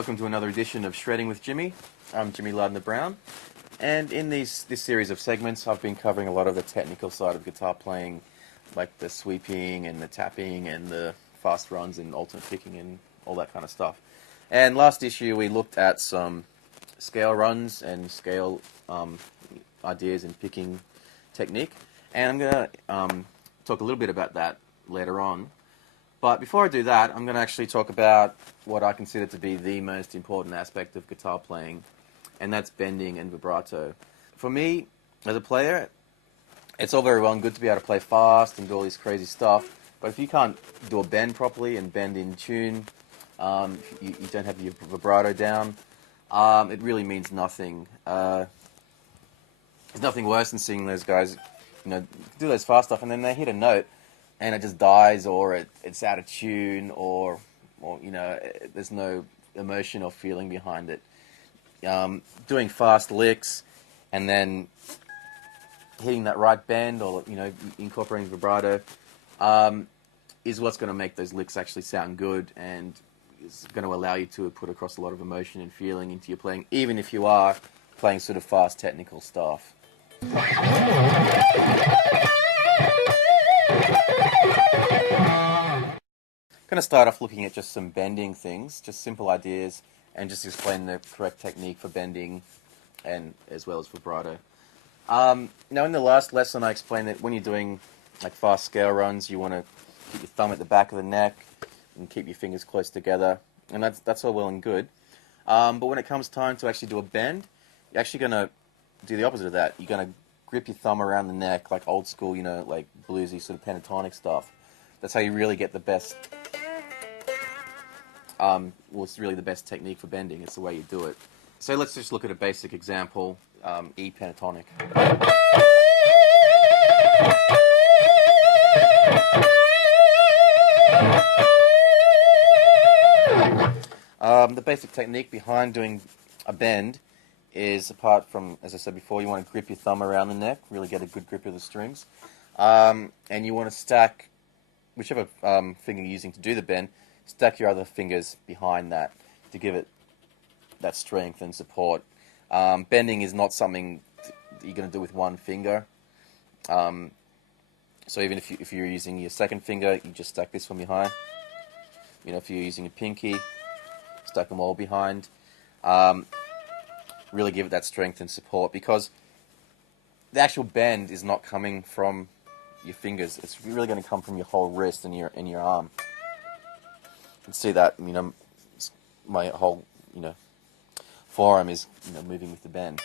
welcome to another edition of Shredding with Jimmy. I'm Jimmy Lardner-Brown, and in this series of segments I've been covering a lot of the technical side of guitar playing, like the sweeping and the tapping and the fast runs and alternate picking and all that kind of stuff. And last issue we looked at some scale runs and scale ideas and picking technique, and I'm going to talk a little bit about that later on. But before I do that, I'm going to actually talk about what I consider to be the most important aspect of guitar playing, and that's bending and vibrato. For me, as a player, it's all very well and good to be able to play fast and do all this crazy stuff, but if you can't do a bend properly and bend in tune, you don't have your vibrato down, it really means nothing. There's nothing worse than seeing those guys, do those fast stuff and then they hit a note and it just dies, or it's out of tune, or there's no emotion or feeling behind it. Doing fast licks and then hitting that right bend, or incorporating vibrato, is what's going to make those licks actually sound good, and is going to allow you to put across a lot of emotion and feeling into your playing, even if you are playing sort of fast technical stuff. I'm going to start off looking at just some bending things, just simple ideas, and just explain the correct technique for bending and as well as vibrato. Now in the last lesson I explained that when you're doing like fast scale runs, you want to keep your thumb at the back of the neck and keep your fingers close together, and that's all well and good. But when it comes time to actually do a bend, you're actually going to do the opposite of that. You're going to grip your thumb around the neck like old school, like bluesy sort of pentatonic stuff. That's how you really get the best. It's really the best technique for bending. It's the way you do it. So let's just look at a basic example, E pentatonic. The basic technique behind doing a bend is, apart from, as I said before, you want to grip your thumb around the neck, really get a good grip of the strings, and you want to stack whichever finger you're using to do the bend, stack your other fingers behind that to give it that strength and support. Bending is not something that you're going to do with one finger. So even if you're using your second finger, you just stack this one behind. If you're using a pinky, stack them all behind. Really give it that strength and support, because the actual bend is not coming from your fingers. It's really going to come from your whole wrist and your arm. You can see that, my whole, forearm is, moving with the bend.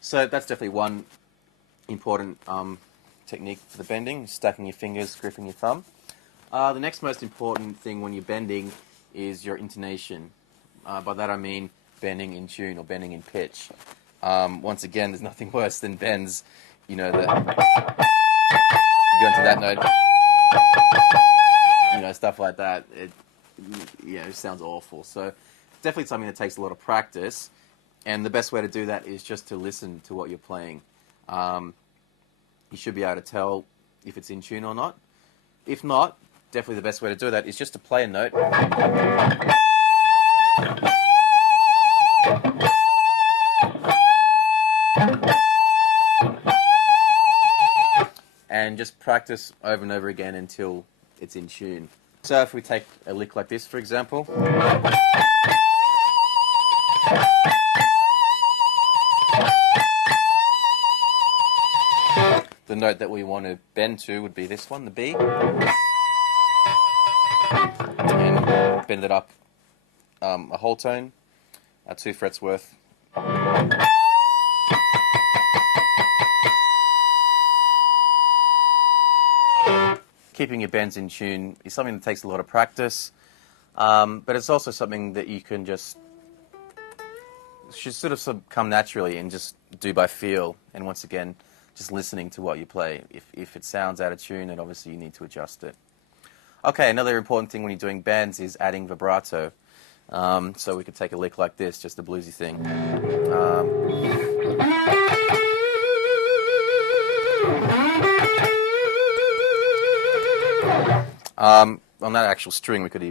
So that's definitely one important technique for the bending, stacking your fingers, gripping your thumb. The next most important thing when you're bending is your intonation. By that I mean bending in tune or bending in pitch. Once again, there's nothing worse than bends, you go into that note, stuff like that. It sounds awful. So definitely something that takes a lot of practice, and the best way to do that is just to listen to what you're playing. You should be able to tell if it's in tune or not. If not, definitely the best way to do that is just to play a note and just practice over and over again until it's in tune. So if we take a lick like this, for example, the note that we want to bend to would be this one, the B, and bend it up a whole tone, 2 frets worth. Keeping your bends in tune is something that takes a lot of practice, but it's also something that you can should sort of come naturally and just do by feel, and once again, just listening to what you play. If it sounds out of tune, then obviously you need to adjust it. Okay, another important thing when you're doing bends is adding vibrato. So we could take a lick like this, just a bluesy thing. On that actual string, we could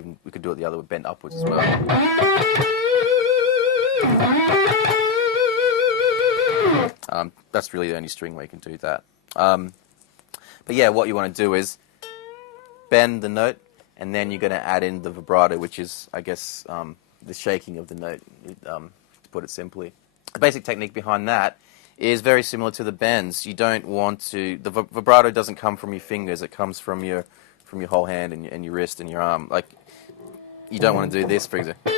do it the other way, bent upwards as well. That's really the only string where you can do that. But yeah, what you want to do is bend the note, and then you're going to add in the vibrato, which is, I guess, the shaking of the note, to put it simply. The basic technique behind that is very similar to the bends. You don't want to... The vibrato doesn't come from your fingers. It comes from your whole hand and your wrist and your arm. Like, you don't want to do this, for example.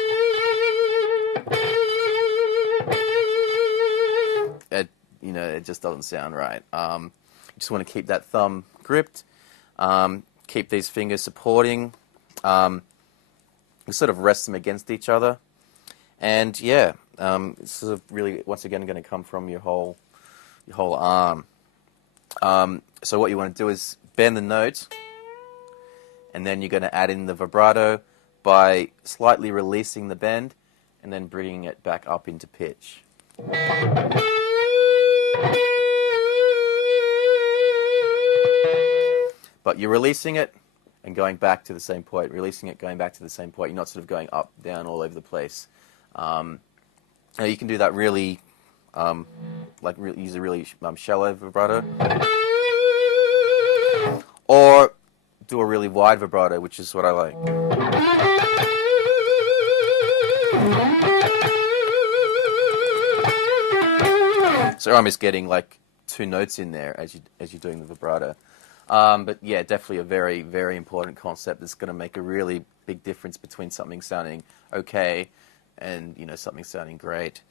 It just doesn't sound right. You just want to keep that thumb gripped, keep these fingers supporting, sort of rest them against each other, and yeah, it's sort of really, once again, going to come from your whole arm. So what you want to do is bend the note, and then you're going to add in the vibrato by slightly releasing the bend, and then bringing it back up into pitch. But you're releasing it and going back to the same point, releasing it, going back to the same point. You're not sort of going up, down, all over the place. You can do that really, use a really shallow vibrato, or do a really wide vibrato, which is what I like. So I'm just getting like 2 notes in there as you're doing the vibrato. But yeah, definitely a very, very important concept that's going to make a really big difference between something sounding okay and, something sounding great.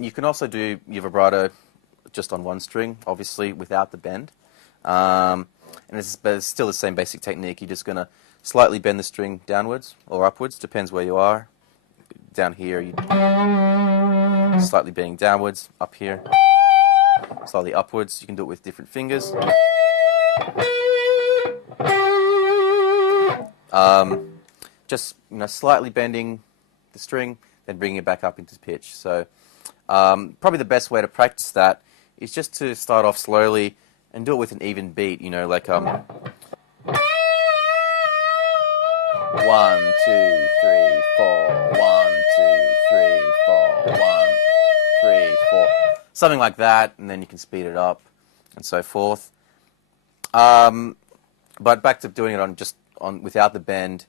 You can also do your vibrato just on one string, obviously without the bend. But it's still the same basic technique. You're just going to slightly bend the string downwards or upwards, depends where you are. Down here, you slightly bending downwards. Up here, slightly upwards. You can do it with different fingers. Just slightly bending the string, then bringing it back up into pitch. So probably the best way to practice that is just to start off slowly and do it with an even beat, like 1, 2, 3, 4, 1, 2, 3, 4, 1, 3, 4, something like that, and then you can speed it up and so forth. But back to doing it without the bend.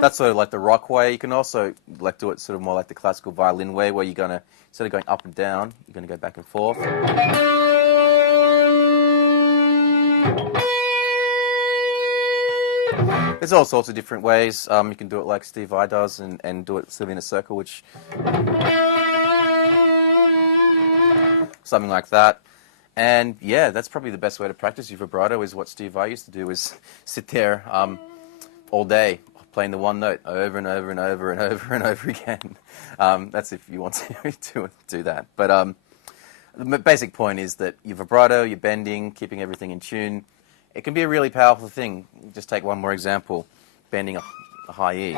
That's sort of like the rock way. You can also do it sort of more like the classical violin way, where you're going to, instead of going up and down, you're going to go back and forth. There's all sorts of different ways. You can do it like Steve Vai does and do it sort of in a circle, which... something like that. And yeah, that's probably the best way to practice your vibrato, is what Steve Vai used to do, is sit there all day, playing the one note over and over and over and over and over again. That's if you want to do that. But the basic point is that your vibrato, your bending, keeping everything in tune, it can be a really powerful thing. Just take one more example, bending a high E.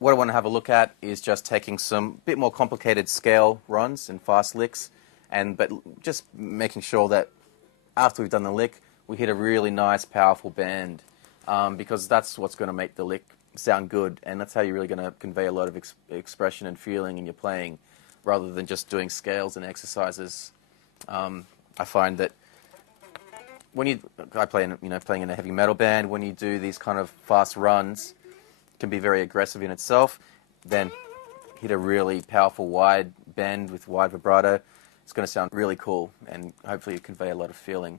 What I want to have a look at is just taking some bit more complicated scale runs and fast licks, but just making sure that after we've done the lick, we hit a really nice, powerful bend, because that's what's going to make the lick sound good, and that's how you're really going to convey a lot of expression and feeling in your playing, rather than just doing scales and exercises. I find that when playing in a heavy metal band, when you do these kind of fast runs, can be very aggressive in itself, then hit a really powerful wide bend with wide vibrato. It's going to sound really cool, and hopefully convey a lot of feeling.